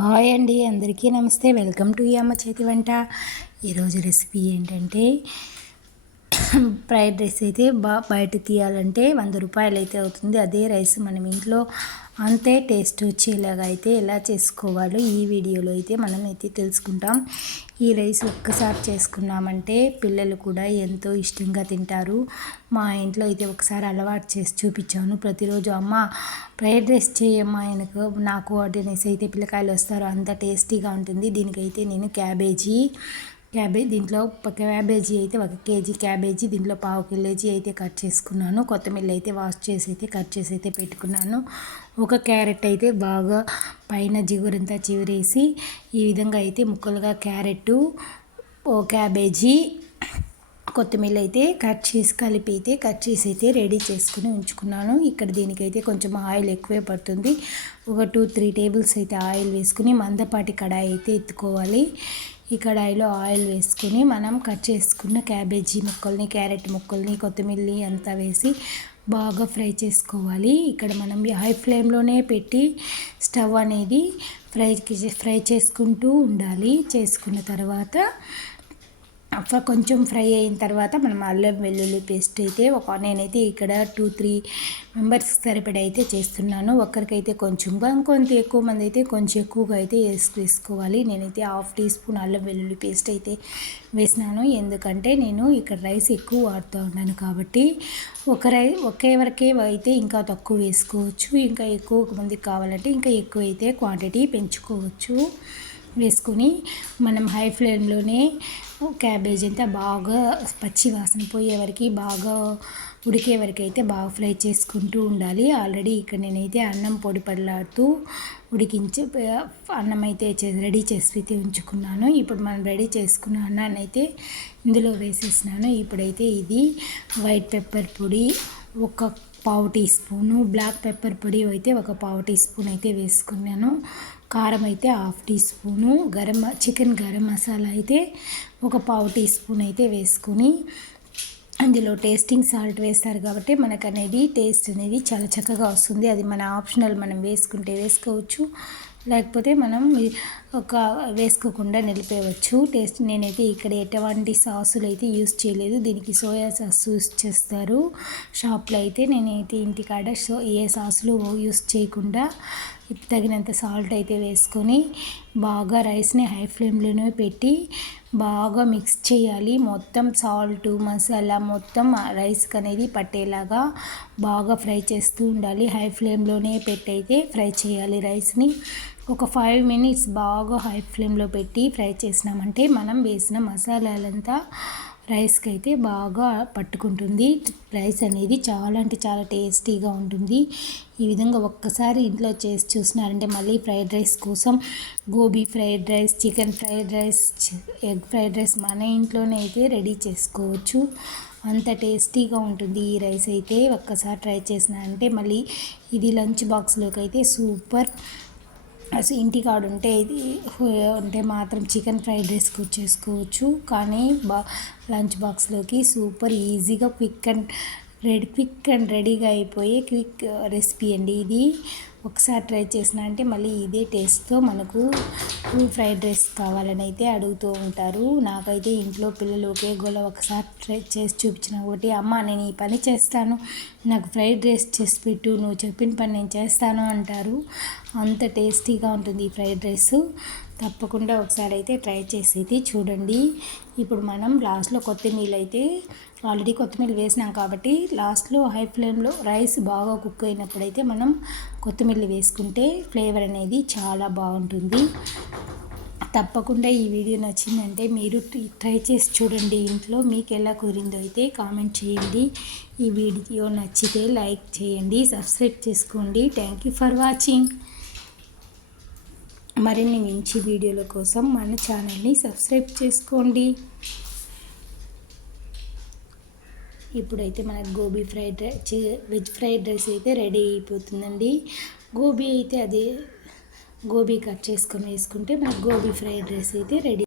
Hi అండి, అందరికీ నమస్తే. వెల్కమ్ టు ఈ అమ్మ చేతి వంట. ఈరోజు రెసిపీ ఏంటంటే ఫ్రైడ్ రైస్ అయితే బయట తీయాలంటే 100 రూపాయలు అయితే అవుతుంది. అదే రైస్ మనం ఇంట్లో అంతే టేస్ట్ వచ్చేలాగా అయితే ఎలా చేసుకోవాలో ఈ వీడియోలో అయితే మనం అయితే తెలుసుకుంటాం. ఈ రైస్ ఒక్కసారి చేసుకున్నామంటే పిల్లలు కూడా ఎంతో ఇష్టంగా తింటారు. మా ఇంట్లో అయితే ఒకసారి అలవాటు చేసి చూపించాను. ప్రతిరోజు అమ్మ ఫ్రైడ్ రైస్ చేయమ్మా నాకు అనేసి అయితే పిల్లకాయలు వస్తారు. అంత టేస్టీగా ఉంటుంది. దీనికైతే నేను క్యాబేజీ దీంట్లో క్యాబేజీ అయితే 1 కేజీ క్యాబేజీ, దీంట్లో 1/2 కేజీ అయితే కట్ చేసుకున్నాను. కొత్తిమీర అయితే వాష్ చేసి అయితే కట్ చేసి అయితే పెట్టుకున్నాను. 1 క్యారెట్ అయితే బాగా పైన జిగురంతా చివరేసి ఈ విధంగా అయితే ముక్కలుగా క్యారెట్, క్యాబేజీ, కొత్తిమీర అయితే కట్ చేసి అయితే రెడీ చేసుకుని ఉంచుకున్నాను. ఇక్కడ దీనికైతే కొంచెం ఆయిల్ ఎక్కువే పడుతుంది. ఒక 2-3 టేబుల్స్ అయితే ఆయిల్ వేసుకుని మందపాటి కడాయి అయితే ఎత్తుకోవాలి. ఈ కడాయిలో ఆయిల్ వేసుకుని మనం కట్ చేసుకున్న క్యాబేజీ ముక్కల్ని, క్యారెట్ ముక్కల్ని, కొత్తిమీరని అంతా వేసి బాగా ఫ్రై చేసుకోవాలి. ఇక్కడ మనం హై ఫ్లేమ్లోనే పెట్టి స్టవ్ అనేది ఫ్రై చేసుకుంటూ ఉండాలి. చేసుకున్న తర్వాత కొంచెం ఫ్రై అయిన తర్వాత మనం అల్లం వెల్లుల్లి పేస్ట్ అయితే నేనైతే ఇక్కడ 2-3 మెంబర్స్ సరిపడా అయితే చేస్తున్నాను. ఒక్కరికైతే కొంచెం, కొంత ఎక్కువ మంది అయితే కొంచెం ఎక్కువగా అయితే వేసుకోవాలి. నేనైతే 1/2 టీ స్పూన్ అల్లం వెల్లుల్లి పేస్ట్ అయితే వేసినాను. ఎందుకంటే నేను ఇక్కడ రైస్ ఎక్కువ వాడుతూ ఉన్నాను కాబట్టి ఒకే వరకే అయితే ఇంకా తక్కువ వేసుకోవచ్చు. ఇంకా ఎక్కువ మందికి కావాలంటే ఇంకా ఎక్కువ అయితే క్వాంటిటీ పెంచుకోవచ్చు. వేసుకొని మనం హై ఫ్లేమ్లోనే క్యాబేజ్ అంతా బాగా పచ్చి వాసన పోయే వరకు బాగా ఉడికే వరకు అయితే బాగా ఫ్రై చేసుకుంటూ ఉండాలి. ఆల్రెడీ ఇక్కడ నేనైతే అన్నం పొడి పడలాడుతూ ఉడికించి అన్నం అయితే రెడీ చేసి అయితే ఉంచుకున్నాను. ఇప్పుడు మనం రెడీ చేసుకున్న అన్నాన్ని అయితే ఇందులో వేసేసినాను. ఇప్పుడైతే ఇది వైట్ పెప్పర్ పొడి 1/4 టీ స్పూను, బ్లాక్ పెప్పర్ పొడి అయితే 1/4 టీ స్పూన్ అయితే వేసుకున్నాను. కారం అయితే 1/2 tea spoon, chicken garam masala అయితే 1/4 టీ స్పూన్ అయితే వేసుకొని అందులో టేస్టింగ్ సాల్ట్ వేస్తారు కాబట్టి మనకు అనేది టేస్ట్ అనేది చాలా చక్కగా వస్తుంది. అది మన ఆప్షనల్, మనం వేసుకుంటే వేసుకోవచ్చు, లేకపోతే మనం వేసుకోకుండా నిలిపేయవచ్చు. టేస్ట్ నేనైతే ఇక్కడ ఎటువంటి సాసులు అయితే యూస్ చేయలేదు. దీనికి సోయా సాస్ యూస్ చేస్తారు షాప్లో అయితే. నేనైతే ఇంటికాడ ఏ సాసులు యూస్ చేయకుండా తగినంత సాల్ట్ అయితే వేసుకొని బాగా రైస్ని హై ఫ్లేమ్లోనే పెట్టి బాగా మిక్స్ చేయాలి. మొత్తం సాల్ట్, మసాలా మొత్తం రైస్కి అనేది పట్టేలాగా బాగా ఫ్రై చేస్తూ ఉండాలి. హై ఫ్లేమ్లోనే పెట్టి అయితే ఫ్రై చేయాలి. రైస్ని ఒక 5 మినిట్స్ బాగా హై ఫ్లేమ్లో పెట్టి ఫ్రై చేసినామంటే మనం వేసిన మసాలాలంతా రైస్కి అయితే బాగా పట్టుకుంటుంది. రైస్ అనేది చాలా అంటే చాలా టేస్టీగా ఉంటుంది. ఈ విధంగా ఒక్కసారి ఇంట్లో చేసి చూసినారంటే మళ్ళీ ఫ్రైడ్ రైస్ కోసం gobi fried rice, chicken fried rice, egg fried rice మన ఇంట్లోనే అయితే రెడీ చేసుకోవచ్చు. అంత టేస్టీగా ఉంటుంది ఈ రైస్ అయితే. ఒక్కసారి ట్రై చేసినారంటే మళ్ళీ ఇది లంచ్ బాక్స్లోకి అయితే సూపర్. అసలు ఇంటికాడ ఉంటే మాత్రం చికెన్ ఫ్రైడ్ రైస్కి చేసుకోవచ్చు. కానీ లంచ్ బాక్స్లోకి సూపర్ ఈజీగా క్విక్ అండ్ రెడీగా అయిపోయే క్విక్ రెసిపీ అండి ఇది. ఒకసారి ట్రై చేసిన అంటే మళ్ళీ ఇదే టేస్ట్తో మనకు ఫ్రైడ్ రైస్ కావాలని అయితే అడుగుతూ ఉంటారు. నాకైతే ఇంట్లో పిల్లలు ఒకే గోల, ఒకసారి ట్రై చేసి చూపించిన ఒకటి, అమ్మ నేను ఈ పని చేస్తాను, నాకు ఫ్రైడ్ రైస్ చేసి పెట్టు, నువ్వు చెప్పిన పని నేను చేస్తాను అంటారు. అంత టేస్టీగా ఉంటుంది ఈ ఫ్రైడ్ రైస్. తప్పకుండా ఒకసారి అయితే ట్రై చేసి అయితే చూడండి. ఇప్పుడు మనం లాస్ట్లో ఆల్రెడీ కొత్తిమీర వేసినాం కాబట్టి లాస్ట్లో హై ఫ్లేమ్లో రైస్ బాగా కుక్ అయినప్పుడైతే మనం కొత్తిమీర వేసుకుంటే ఫ్లేవర్ అనేది చాలా బాగుంటుంది. తప్పకుండా ఈ వీడియో నచ్చిందంటే మీరు ట్రై చేసి చూడండి ఇంట్లో. మీకు ఎలా కుదిరిందో అయితే కామెంట్ చేయండి. ఈ వీడియో నచ్చితే లైక్ చేయండి, సబ్స్క్రైబ్ చేసుకోండి. Thank you for watching. మరిన్ని మంచి వీడియోల కోసం మన ఛానల్ని సబ్స్క్రైబ్ చేసుకోండి. ఇప్పుడైతే మనకు వెజ్ ఫ్రైడ్ రైస్ అయితే రెడీ అయిపోతుందండి. గోబీ కట్ చేసుకొని వేసుకుంటే మనకు గోబీ ఫ్రైడ్ రైస్ అయితే రెడీ.